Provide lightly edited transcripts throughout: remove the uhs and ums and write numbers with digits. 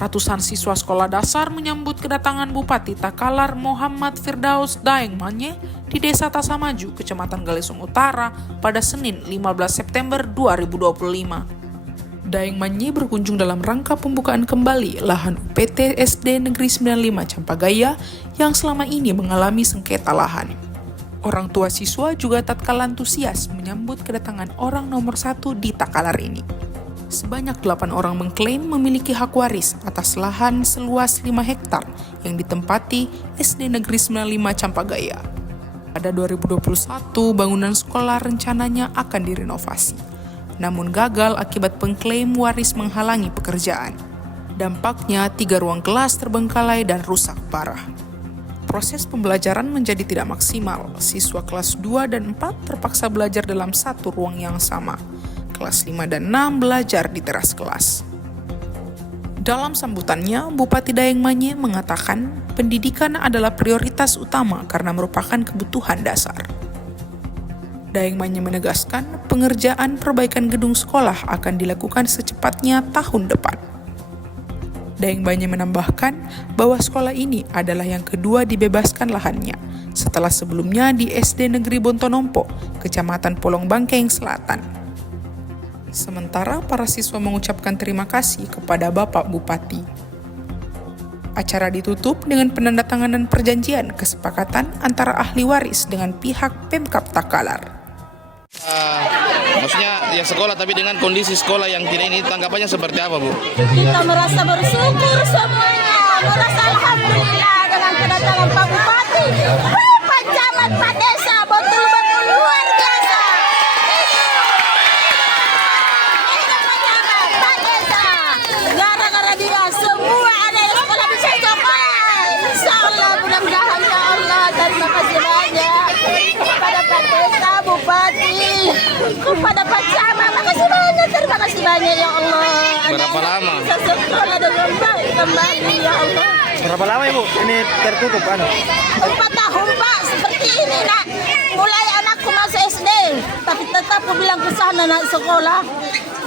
Ratusan siswa sekolah dasar menyambut kedatangan Bupati Takalar Muhammad Firdaus Daeng Manye di Desa Tasamaju, Kecamatan Galesung Utara pada Senin 15 September 2025. Daeng Manye berkunjung dalam rangka pembukaan kembali lahan UPT SD Negeri 95 Campagaya yang selama ini mengalami sengketa lahan. Orang tua siswa juga tatkala antusias menyambut kedatangan orang nomor 1 di Takalar ini. Sebanyak 8 orang mengklaim memiliki hak waris atas lahan seluas 5 hektar yang ditempati SD Negeri 95 Campagaya. Pada 2021, bangunan sekolah rencananya akan direnovasi, namun gagal akibat pengklaim waris menghalangi pekerjaan. Dampaknya 3 ruang kelas terbengkalai dan rusak parah. Proses pembelajaran menjadi tidak maksimal. Siswa kelas 2 dan 4 terpaksa belajar dalam satu ruang yang sama. Kelas 5 dan 6 belajar di teras kelas. Dalam sambutannya, Bupati Daeng Manye mengatakan pendidikan adalah prioritas utama karena merupakan kebutuhan dasar. Daeng Manye menegaskan pengerjaan perbaikan gedung sekolah akan dilakukan secepatnya tahun depan. Daeng Manye menambahkan bahwa sekolah ini adalah yang kedua dibebaskan lahannya setelah sebelumnya di SD Negeri Bontonompo, Kecamatan Polong Bangkeng Selatan. Sementara para siswa mengucapkan terima kasih kepada Bapak Bupati. Acara ditutup dengan penandatanganan perjanjian kesepakatan antara ahli waris dengan pihak Pemkab Takalar. Maksudnya ya sekolah, tapi dengan kondisi sekolah yang tidak ini, tanggapannya seperti apa, Bu? Kita merasa bersyukur semuanya, merasa alhamdulillah dengan kedatangan Pak Bupati, Pak Camat, Pak Desa, betul-betul luar biasa. Pak Desa, gara-gara dia semua ada yang sekolah bisa sekolah. Insya Allah, mudah-mudahan ya Allah. Terima kasih banyak kepada Pak Desa, Bupati, kepada Pak Camat. Terima kasih banyak ya Allah. Berapa lama? Bisa sekolah dengan baik kembali ya Allah. Berapa lama Ibu ini tertutup 4 tahun Pak, seperti ini nak. Mulai anakku masuk SD, tapi tetap aku bilang ke sana nak sekolah.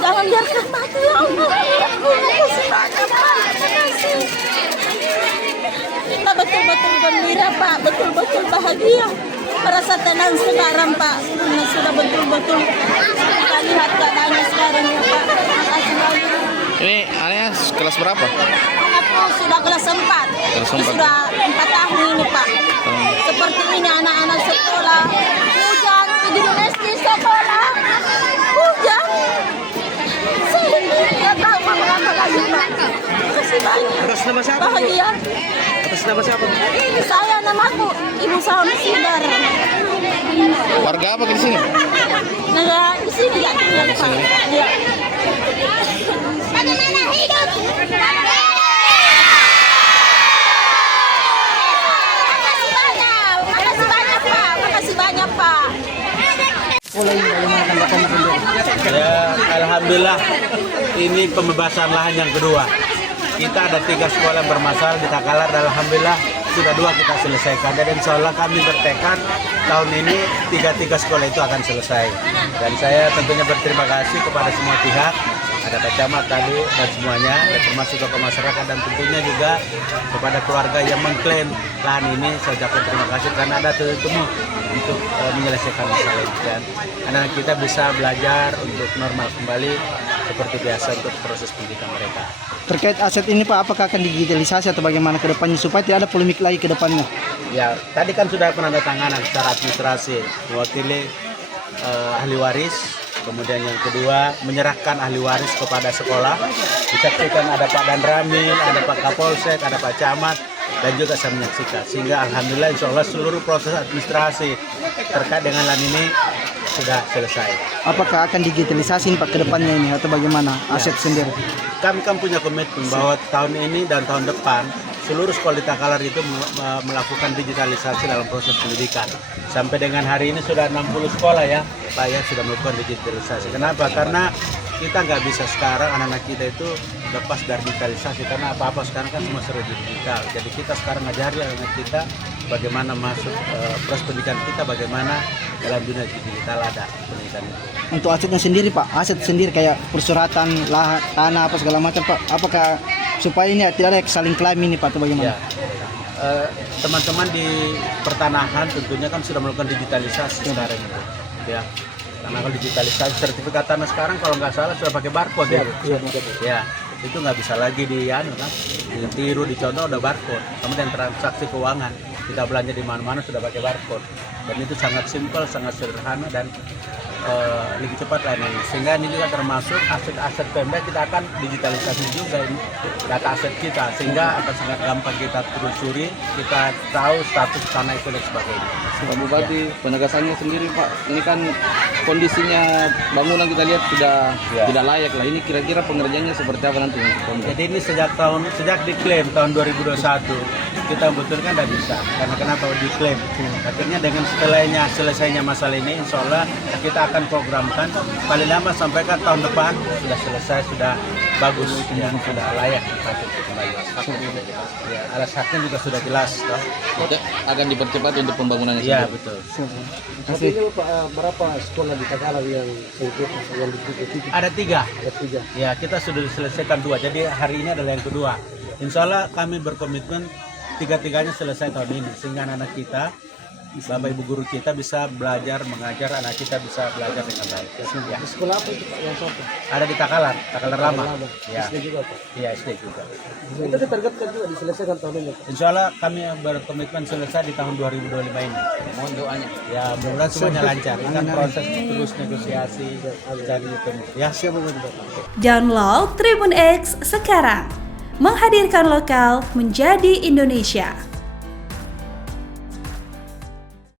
Jangan biarkan mati ya Allah. Terima kasih banyak Pak. Terima kasih. Kita betul-betul gembira Pak, betul-betul bahagia. Merasa tenang sekarang Pak, karena sudah betul-betul kita lihat keadaannya sekarang ya Pak. Terima kasih banyak. Ini anaknya kelas berapa? Anakku sudah kelas 4. Kelas 4. Sudah 4 tahun ini Pak. Seperti ini anak-anak sekolah. Hujan, tidur SD sekolah. Hujan. Saya tidak tahu apa lagi Pak. Terima kasih banyak. Atas nama siapa? Bahagia. Atas nama siapa? Saya namaku Ibu Sauni Sidar. Warga apa di sini? Nah, di sini ya tinggal Pak. Ya. Bagaimana hidup? Makasih banyak Pak. Ya, alhamdulillah ini pembebasan lahan yang kedua. Kita ada 3 sekolah bermasalah di Takalar, dan alhamdulillah sudah 2 kita selesaikan. Dan insya Allah kami bertekad tahun ini 3 sekolah itu akan selesai. Dan saya tentunya berterima kasih kepada semua pihak, ada Pak Camat tadi dan semuanya, dan termasuk tokoh masyarakat, dan tentunya juga kepada keluarga yang mengklaim lahan ini. Saya ucapkan terima kasih karena ada titik temu untuk menyelesaikan masalah ini, dan anak kita bisa belajar untuk normal kembali seperti biasa untuk proses pendidikan mereka. Terkait aset ini Pak, apakah akan digitalisasi atau bagaimana ke depannya supaya tidak ada polemik lagi ke depannya? Ya, tadi kan sudah penandatanganan secara administrasi mewakili ahli waris, kemudian yang kedua menyerahkan ahli waris kepada sekolah. Disaksikan ada Pak Danramil, ada Pak Kapolsek, ada Pak Camat, dan juga saya menyaksikan. Sehingga alhamdulillah insya Allah seluruh proses administrasi terkait dengan lahan ini sudah selesai. Apakah akan digitalisasi Pak ke depannya ini atau bagaimana aset sendiri? Kami kan punya komitmen bahwa tahun ini dan tahun depan seluruh sekolah di Takalar itu melakukan digitalisasi dalam proses pendidikan. Sampai dengan hari ini sudah 60 sekolah ya Pak ya sudah melakukan digitalisasi. Kenapa? Karena kita nggak bisa sekarang anak-anak kita itu lepas dari digitalisasi, karena apa-apa sekarang kan semua serba digital. Jadi kita sekarang ngajari anak kita bagaimana masuk proses pendidikan kita, bagaimana dalam dunia digital ada pendidikan itu. Untuk asetnya sendiri Pak, aset sendiri kayak persuratan, tanah apa segala macam Pak, apakah supaya ini tidak ada saling klaim ini Pak atau bagaimana? Ya. Teman-teman di pertanahan tentunya kan sudah melakukan digitalisasi sekarang itu. Ya. Karena kalau digitalisasi sertifikat tanah sekarang kalau nggak salah sudah pakai barcode ya. Ya. Itu nggak bisa lagi ditiru, dicontoh udah barcode. Kemudian transaksi keuangan kita belanja di mana-mana sudah pakai barcode. Dan itu sangat simpel, sangat sederhana dan lebih cepat lainnya. Sehingga ini juga termasuk aset-aset Pemda kita akan digitalisasi juga ini data aset kita, sehingga akan sangat gampang kita telusuri, kita tahu status tanah itu dan sebagainya. Pak Bupati, penegasannya sendiri Pak, ini kan kondisinya bangunan kita lihat sudah tidak layak lah. Ini kira-kira pengerjaannya seperti apa nanti? Jadi ini sejak diklaim tahun 2021 kita betulkan tidak bisa. Karena kenapa diklaim? Akhirnya dengan selesainya masalah ini, insya Allah kita akan programkan paling lama sampai kan tahun depan sudah selesai, sudah bagus, ya, sudah layak patut kembali. Ya, alas haknya juga sudah jelas. Toh. Akan dipercepat untuk pembangunannya Iya sendiri. betul. Tapi ini Pak, berapa sekolah di Takalar yang sengketa yang ditutup? Ada 3. Ada 3. Ya kita sudah selesaikan 2. Jadi hari ini adalah yang kedua. Insya Allah kami berkomitmen 3-tiganya selesai tahun ini sehingga anak kita, Bapak Ibu guru kita bisa belajar mengajar, anak kita bisa belajar dengan baik. Ya. Di sekolah apa itu Pak yang satu? Ada di Takalar lama. Ya. SD juga Pak. Iya SD juga. Itu ditargetkan juga diselesaikan tahun ini Pak. Insya Allah kami berkomitmen selesai di tahun 2025 ini. Mohon doanya. Ya mudah-mudahan semuanya lancar. Ini kan proses terus negosiasi cari itu. Ya siapa Pak? Download Tribun X sekarang. Menghadirkan lokal menjadi Indonesia.